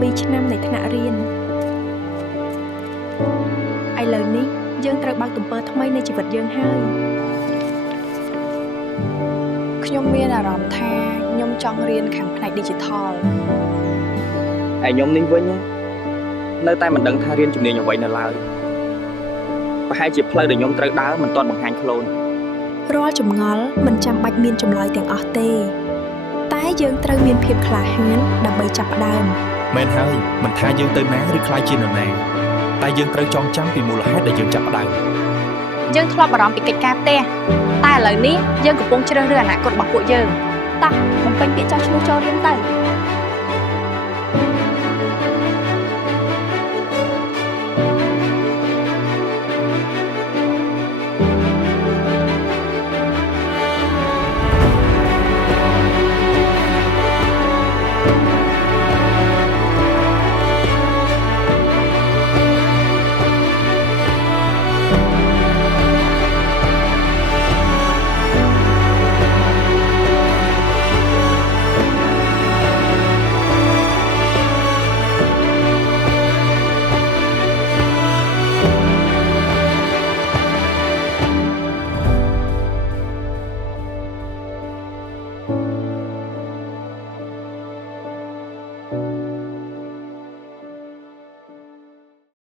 2 ឆ្នាំនៃថ្នាក់រៀនឥឡូវនេះយើងត្រូវបើកទំពើថ្មីនៃជីវិតយើងហើយខ្ញុំមានអារម្មណ៍ថាខ្ញុំចង់រៀនខាងផ្នែក Digital ហើយខ្ញុំនេះវិញនៅតែមិនដឹងថារៀនជំនាញអ្វីនៅឡើយប្រហែលជាផ្លូវដែលខ្ញុំត្រូវដើរមិនទាន់បង្ហាញខ្លួនរាល់ចម្ងល់មិនចាំបាច់មានចម្លើយទាំងអស់ទេតែយើងត្រូវមានភាពក្លាហានដើម្បីចាប់ផ្ដើមមែនហើយមិនថាយើងទៅណាឬខ្លាចជានរណាតែយើងត្រូវចងចាំពីមូលហេតុដែលយើងចាប់ផ្ដើមយើងធ្លាប់បារម្ភពីកិច្ចការផ្ទះតែឥឡូវនេះយើងកំពុងជ្រើសរើសអនាគតរបស់ពួកយើងតោះបំពេញពាក្យចោះឈ្មោះចូលរៀនទៅ